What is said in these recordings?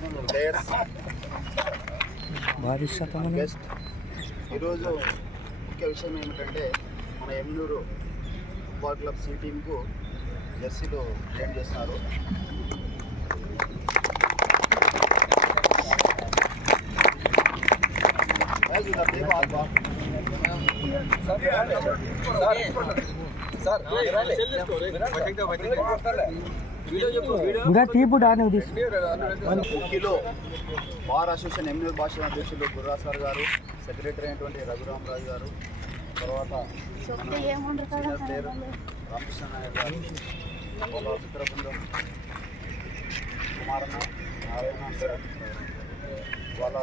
Players, guest, ఈరోజు ముఖ్య విషయం ఏమిటంటే మన ఎమ్నూరు ఫుట్బాల్ క్లబ్ సి టీంకు జెర్సీలు ట్రైన్ చేస్తున్నారు. ముఖ్యలో బార్ అసోసియేషన్ ఎమ్నూరు భాష అధ్యక్షులు గుర్రా సార్ గారు, సెక్రటరీ అయినటువంటి రఘురామరాజు గారు, తర్వాత సీనియర్ ప్లేయర్ రామకృష్ణ నాయక్ గారు, వాళ్ళ మిత్ర బృందం కుమారన్న, నారాయణ, వాళ్ళ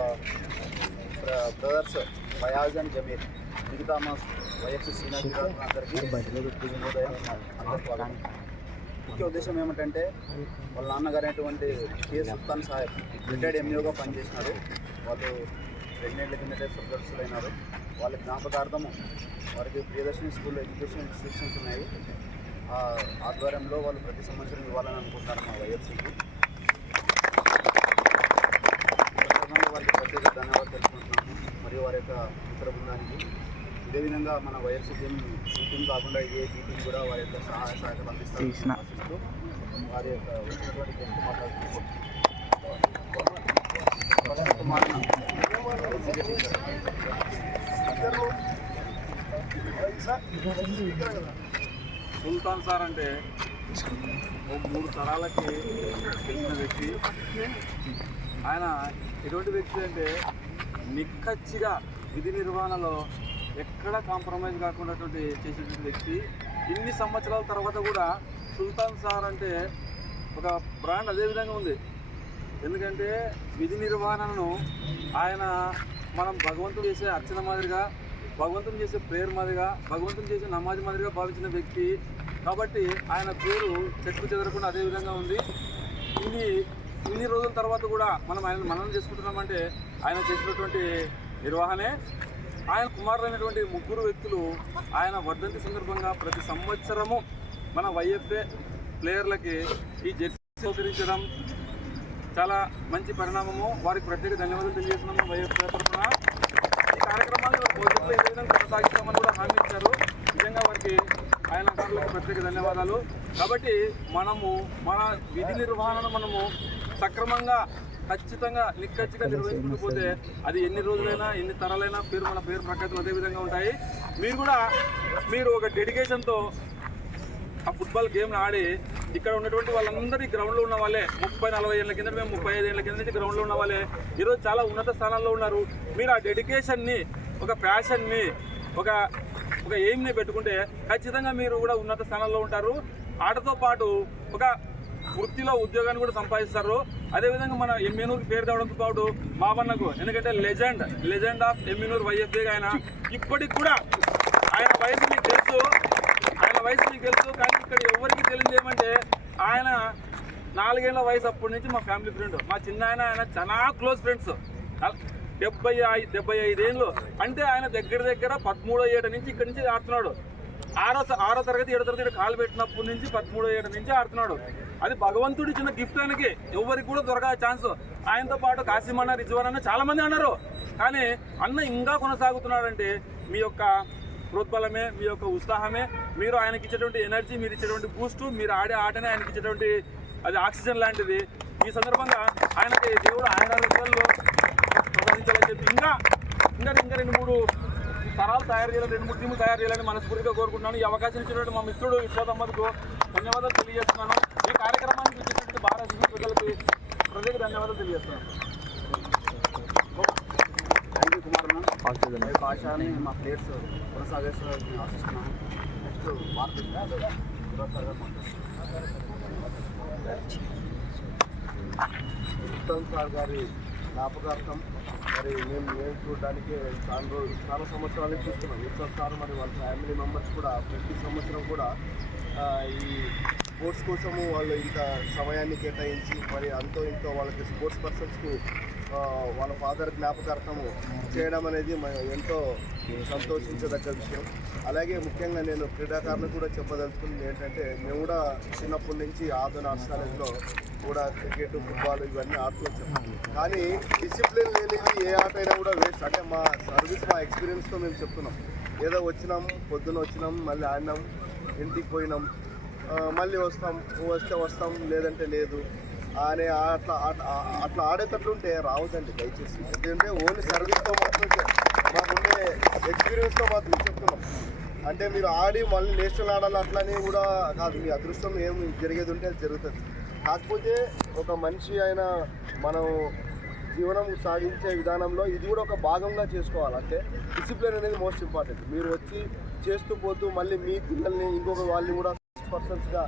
బ్రదర్స్ ఫయాజ్ అండ్ జమీర్, మిగతా మా వైఎఫ్సి సీనియర్ అందరికీ ముఖ్య ఉద్దేశం ఏమిటంటే వాళ్ళ నాన్నగారు అయినటువంటి కే సుల్తాన్ సాహెబ్ రిటైర్డ్ ఎంఈఓగా పనిచేసినారు. వాళ్ళు 2 ఏళ్ల కిందటే స్వర్గస్థులైనారు. వాళ్ళ జ్ఞాపకార్థము వారికి ప్రియదర్శిని స్కూల్లో ఎడ్యుకేషన్ ఇన్స్టిట్యూషన్స్ ఉన్నాయి. ఆధ్వర్యంలో వాళ్ళు ప్రతి సంవత్సరం ఇవ్వాలని అనుకుంటున్నారు మా వైఎఫ్సీకి. వారికి ప్రత్యేక ధన్యవాదాలు తెలుసుకుంటున్నాము, మరియు వారి యొక్క మిత్ర బృందానికి. ఇదే విధంగా మన వైఎఫ్సీ టీం కాకుండా ఏ టీం కూడా వారి యొక్క సహాయ సహకారాలు అందిస్తారని ఆశిస్తూ వారి యొక్క వచ్చినటువంటి గెస్ట్ మాట్లాడుతూ సుల్తాన్ సార్ అంటే ఒక 3 తరాలకి తెలిసిన వ్యక్తి. ఆయన ఎటువంటి వ్యక్తి అంటే నిక్కచ్చిగా విధి నిర్వహణలో ఎక్కడ కాంప్రమైజ్ కాకుండా చేసేటువంటి వ్యక్తి. ఇన్ని సంవత్సరాల తర్వాత కూడా సుల్తాన్ సార్ అంటే ఒక బ్రాండ్ అదే విధంగా ఉంది. ఎందుకంటే విధి నిర్వహణను ఆయన మనం భగవంతుడు చేసే అర్చన మాదిరిగా, భగవంతుని చేసే ప్రేయర్ మాదిరిగా, భగవంతుని చేసే నమాజ్ మాదిరిగా భావించిన వ్యక్తి. కాబట్టి ఆయన పేరు చెక్కు చెదరకుండా అదే విధంగా ఉంది. ఇన్ని రోజుల తర్వాత కూడా ఆయన మననం చేసుకుంటున్నామంటే ఆయన చేసినటువంటి నిర్వహణే. ఆయన కుమారులైనటువంటి 3 వ్యక్తులు ఆయన వర్ధంతి సందర్భంగా ప్రతి సంవత్సరము మన వైఎఫ్ఏ ప్లేయర్లకి ఈ జెర్సీ సౌకరించడం చాలా మంచి పరిణామము. వారికి ప్రత్యేక ధన్యవాదాలు తెలియజేస్తున్నాము వైఎఫ్ఏ తరఫున. ఈ కార్యక్రమాన్ని భవిష్యత్తులో ఏ విధంగా కొనసాగిస్తామని కూడా హామీ ఇచ్చారు. నిజంగా వారికి ఆయన గారికి ప్రత్యేక ధన్యవాదాలు. కాబట్టి మనము మన విధి నిర్వహణను మనము సక్రమంగా ఖచ్చితంగా నిక్కచ్చిగా నిర్వహించుకుంటూ పోతే అది ఎన్ని రోజులైనా ఎన్ని తరాలైనా మన పేరు ప్రఖ్యాతులు అదే విధంగా ఉంటాయి. మీరు ఒక డెడికేషన్తో ఆ ఫుట్బాల్ గేమ్ని ఆడి ఇక్కడ ఉన్నటువంటి వాళ్ళందరూ ఈ గ్రౌండ్లో ఉన్న వాళ్ళే 30-40 ఏళ్ళ కింద, మేము 35 ఏళ్ళ కింద నుంచి గ్రౌండ్లో ఉన్న వాళ్ళే ఈరోజు చాలా ఉన్నత స్థానాల్లో ఉన్నారు. మీరు ఆ డెడికేషన్ని, ఒక ప్యాషన్ని, ఒక ఎయిమ్ని పెట్టుకుంటే ఖచ్చితంగా మీరు కూడా ఉన్నత స్థానాల్లో ఉంటారు. ఆటతో పాటు ఒక వృత్తిలో ఉద్యోగాన్ని కూడా సంపాదిస్తారు. అదేవిధంగా మన ఎమ్మెనూరు పేరు తేవడంతో పాటు మావన్నకు, ఎందుకంటే లెజెండ్ ఆఫ్ ఎమ్మెనూరు వైఎఫ్ఏగా ఆయన ఇప్పటికి కూడా ఆయన వయసు మీకు తెలుసు. కానీ ఇక్కడ ఎవరికి తెలియదు ఏమంటే ఆయన 4 ఏళ్ల వయసు అప్పటి నుంచి మా ఫ్యామిలీ ఫ్రెండ్, మా చిన్న ఆయన చాలా క్లోజ్ ఫ్రెండ్స్. 75 ఏళ్ళు అంటే ఆయన దగ్గర 13వ ఏట నుంచి ఇక్కడి నుంచి ఆడుతున్నాడు. 6వ తరగతి 7వ తరగతి కాలు పెట్టినప్పటి నుంచి 13వ ఏట నుంచి ఆడుతున్నాడు. అది భగవంతుడి చిన్న గిఫ్ట్ ఆయనకి, ఎవరికి కూడా దొరకని ఛాన్స్. ఆయనతో పాటు కాసిం అన్న, రిజ్వాన్ అన్న చాలా మంది అన్నారు. కానీ అన్న ఇంకా కొనసాగుతున్నాడంటే మీ యొక్క ప్రోత్బలమే, మీ యొక్క ఉత్సాహమే, మీరు ఆయనకి ఇచ్చేటువంటి ఎనర్జీ, మీరు ఇచ్చేటువంటి బూస్ట్, మీరు ఆడే ఆటనే ఆయనకి ఇచ్చేటువంటి అది ఆక్సిజన్ లాంటిది. ఈ సందర్భంగా ఆయనకి దేవుడు ఆయన ఆరోగ్యాల్లో ప్రసాదించాలని చెప్పి ఇంకా 2-3 తరాలు తయారు చేయాలని, 2-3 టీములు తయారు చేయాలని మనస్ఫూర్తిగా కోరుకుంటున్నాను. ఈ అవకాశం ఇచ్చినటువంటి మా మిత్రుడు విశ్వాస్ అహ్మద్కు ధన్యవాదాలు తెలియజేస్తున్నాను. ఈ కార్యక్రమానికి ఇచ్చినటువంటి భారత ప్రజలకి ప్రత్యేక ధన్యవాదాలు తెలియజేస్తున్నాను. థ్యాంక్ యూ కుమారన్న. భాషని మా ప్లేయర్స్ కొనసాగేస్తారని ఆశిస్తున్నాను. నెక్స్ట్ ఉత్తమ్ సార్ గారి జ్ఞాపకార్థం మరి మేము చూడడానికి చాలా సంవత్సరాల నుంచి చూస్తున్నాం. ఉత్తమ్ సార్ మరి వాళ్ళ ఫ్యామిలీ మెంబర్స్ కూడా ప్రతి సంవత్సరం కూడా ఈ స్పోర్ట్స్ కోసము వాళ్ళు ఇంత సమయాన్ని కేటాయించి మరి అంతో ఇంతో వాళ్ళకి స్పోర్ట్స్ పర్సన్స్కు వాళ్ళ ఫాదర్ జ్ఞాపకార్థం చేయడం అనేది ఎంతో సంతోషించదగ్గ విషయం. అలాగే ముఖ్యంగా నేను క్రీడాకారులకు కూడా చెప్పదలుచుకుంది ఏంటంటే, మేము కూడా చిన్నప్పటి నుంచి ఆదోని ఆర్ట్స్ కాలేజ్లో కూడా క్రికెట్, ఫుట్బాల్ ఇవన్నీ ఆడుతూ వచ్చాం. కానీ డిసిప్లిన్ లేనిది ఏ ఆట అయినా కూడా వేస్ట్. అంటే మా సర్వీస్, మా ఎక్స్పీరియన్స్తో మేము చెప్తున్నాం. ఏదో వచ్చినాం, పొద్దున వచ్చినాం, మళ్ళీ ఆడినాం, ఇంటికి పోయినాం, మళ్ళీ వస్తాం లేదంటే లేదు అనే అట్లా ఆడేటట్లుంటే రావద్దండి దయచేసి. ఎందుకంటే ఓన్లీ సర్వీస్తో మాత్రం మాకుండే ఎక్స్పీరియన్స్తో మాత్రం చెప్తున్నాం. అంటే మీరు ఆడి మళ్ళీ నేషనల్ ఆడాలి అట్లని కూడా కాదు. మీ అదృష్టం ఏం జరిగేది ఉంటే అది జరుగుతుంది. కాకపోతే ఒక మనిషి అయిన మనం జీవనం సాగించే విధానంలో ఇది కూడా ఒక భాగంగా చేసుకోవాలి. అంటే డిసిప్లిన్ అనేది మోస్ట్ ఇంపార్టెంట్. మీరు వచ్చి చేస్తూ పోతూ మళ్ళీ మీ పిల్లల్ని ఇంకొక వాళ్ళని కూడా పర్సన్స్గా